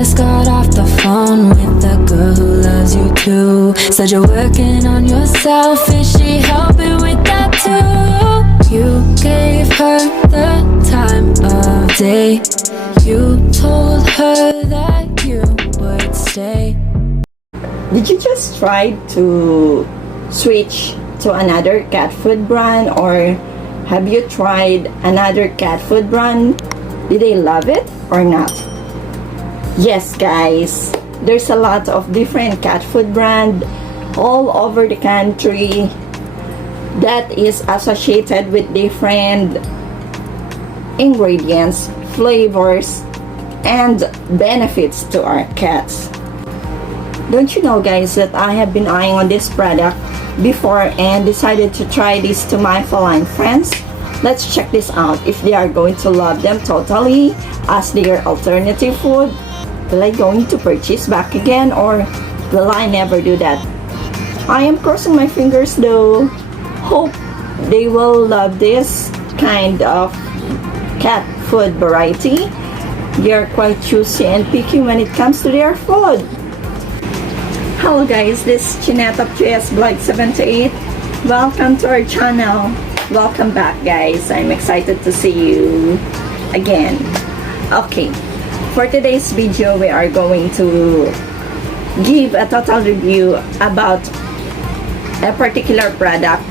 Just got off the phone with the girl who loves you too. Said you're working on yourself, is she helping with that too? You gave her the time of day. You told her that you would stay. Did you just try to switch to another cat food brand, or have you tried another cat food brand? Did they love it or not? Yes guys, there's a lot of different cat food brand all over the country that is associated with different ingredients, flavors, and benefits to our cats. Don't you know guys that I have been eyeing on this product before and decided to try this to my feline friends? Let's check this out if they are going to love them totally as their alternative food. Will I going to purchase back again, or will I never do that? I am crossing my fingers though. Hope they will love this kind of cat food variety. They are quite choosy and picky when it comes to their food. Hello guys, this is Jeanette of JS Blog 78. Welcome to our channel. Welcome back guys. I'm excited to see you again. Okay, for today's video we are going to give a total review about a particular product,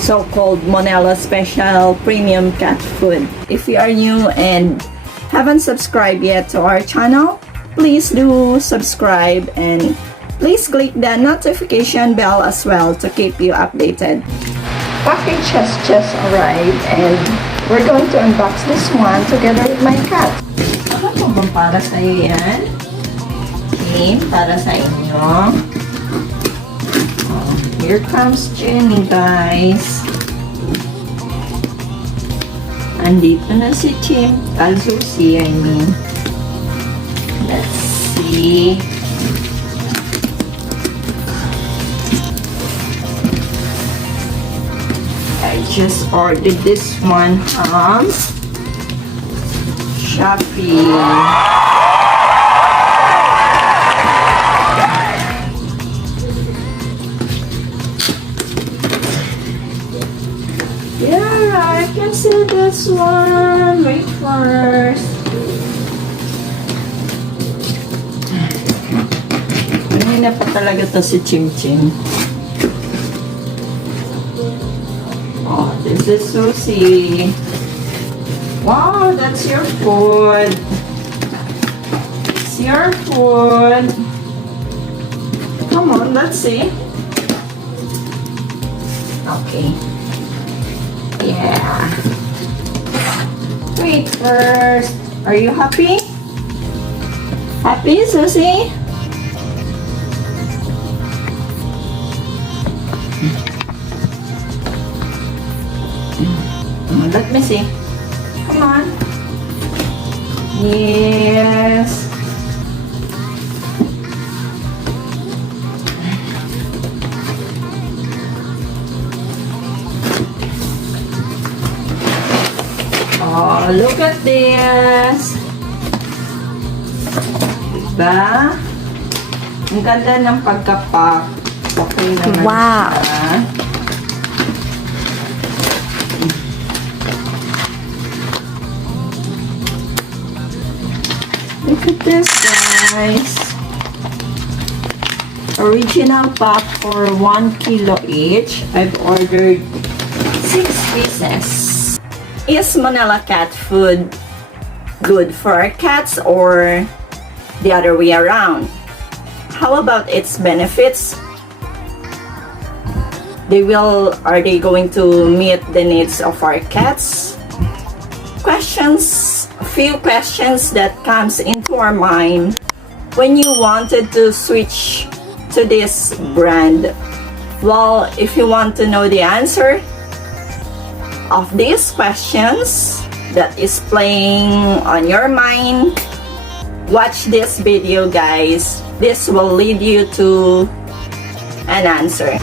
so-called Monello Special Premium Cat Food. If you are new and haven't subscribed yet to our channel, please do subscribe and please click the notification bell as well to keep you updated. Package has just arrived and we're going to unbox this one together with my cat. Ano po bang para sa'yo yan? Okay, para sa inyo. Oh, here comes Jenny guys. Andito na si Susie, I mean. Let's see. I just ordered this one from Shopee. Yeah, I can see this one. Wait first. Kanina pa talaga to si Chim Chim. Oh, this is Susie. Wow, that's your food. It's your food. Come on, let's see. Okay. Yeah. Wait first. Are you happy? Happy, Susie? Let me see. Come on. Yes. Oh, look at this. Diba? Ang ganda ng pagkapak. Okay naman wow. Siya. Look at this guys. Original pack for 1 kilo each. I've ordered 6 pieces. Is Monello Cat Food good for our cats or the other way around? How about its benefits? Are they going to meet the needs of our cats? Few questions that comes into our mind when you wanted to switch to this brand. Well, if you want to know the answer of these questions that is playing on your mind, watch this video guys. This will lead you to an answer.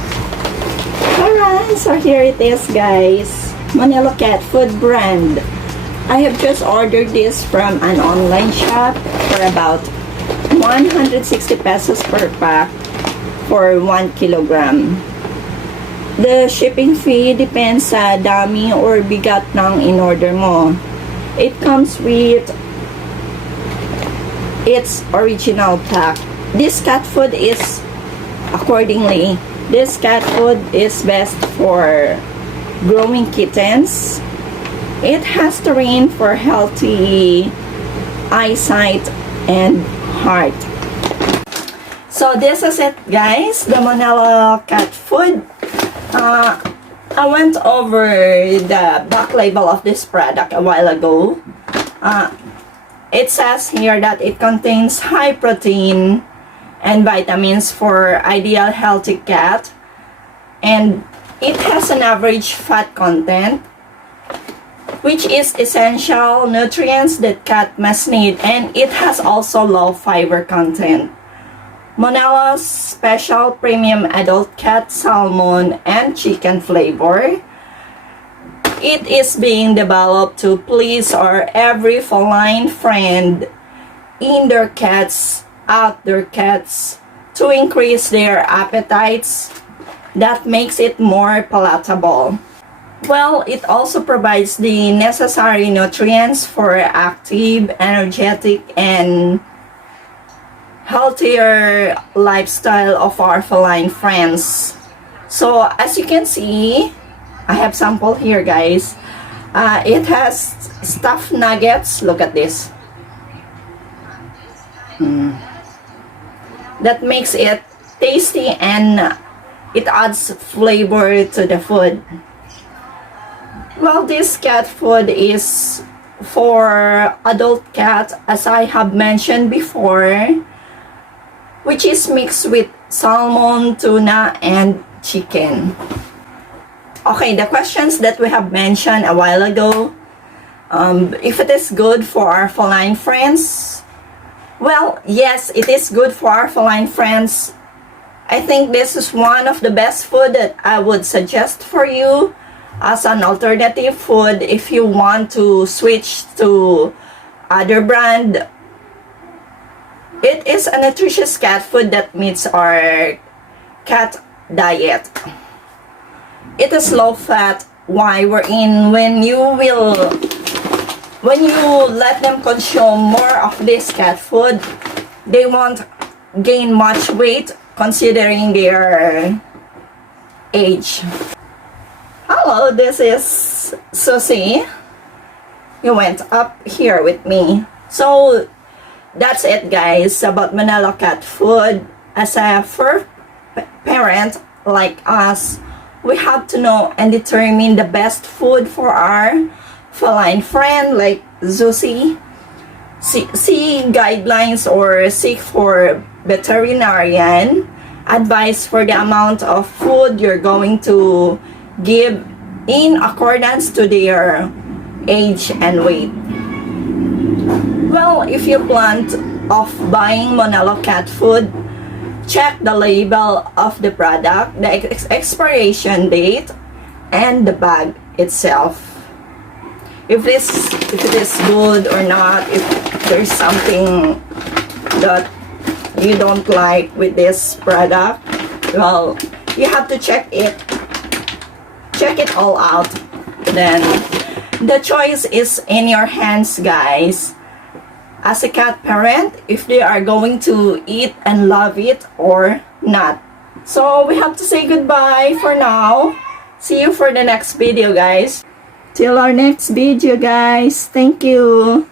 Alright, so here it is guys. Monello Cat Food brand. I have just ordered this from an online shop for about 160 pesos per pack for 1 kilogram. The shipping fee depends sa dami or bigat ng in-order mo. It comes with its original pack. This cat food is best for growing kittens. It has terrain for healthy eyesight and heart. So this is it, guys, the Monello Cat Food. I went over the back label of this product a while ago. It says here that it contains high protein and vitamins for ideal healthy cat, and it has an average fat content, which is essential nutrients that cat must need, and it has also low fiber content. Monello's special premium adult cat salmon and chicken flavor. It is being developed to please our every feline friend, indoor cats, outdoor cats, to increase their appetites. That makes it more palatable. Well, it also provides the necessary nutrients for active, energetic, and healthier lifestyle of our feline friends. So as you can see, I have sample here, guys. It has stuffed nuggets. Look at this. That makes it tasty and it adds flavor to the food. Well, this cat food is for adult cat, as I have mentioned before, which is mixed with salmon, tuna, and chicken. Okay, the questions that we have mentioned a while ago, if it is good for our feline friends, well, yes, it is good for our feline friends. I think this is one of the best food that I would suggest for you as an alternative food if you want to switch to other brand. It is a nutritious cat food that meets our cat diet. It is low fat. Why? When you let them consume more of this cat food, they won't gain much weight considering their age. Hello, this is Susie. You went up here with me. So that's it, guys, about Monello Cat Food. As a fur parent like us, we have to know and determine the best food for our feline friend like Susie. See guidelines or seek for veterinarian advice for the amount of food you're going to give in accordance to their age and weight. Well, if you plan of buying Monello Cat Food, check the label of the product, the expiration date, and the bag itself. If it is good or not, if there's something that you don't like with this product, well, you have to check it all out. Then the choice is in your hands, guys, as a cat parent, if they are going to eat and love it or not. So we have to say goodbye for now. See you for the next video, guys. Till our next video, guys. Thank you.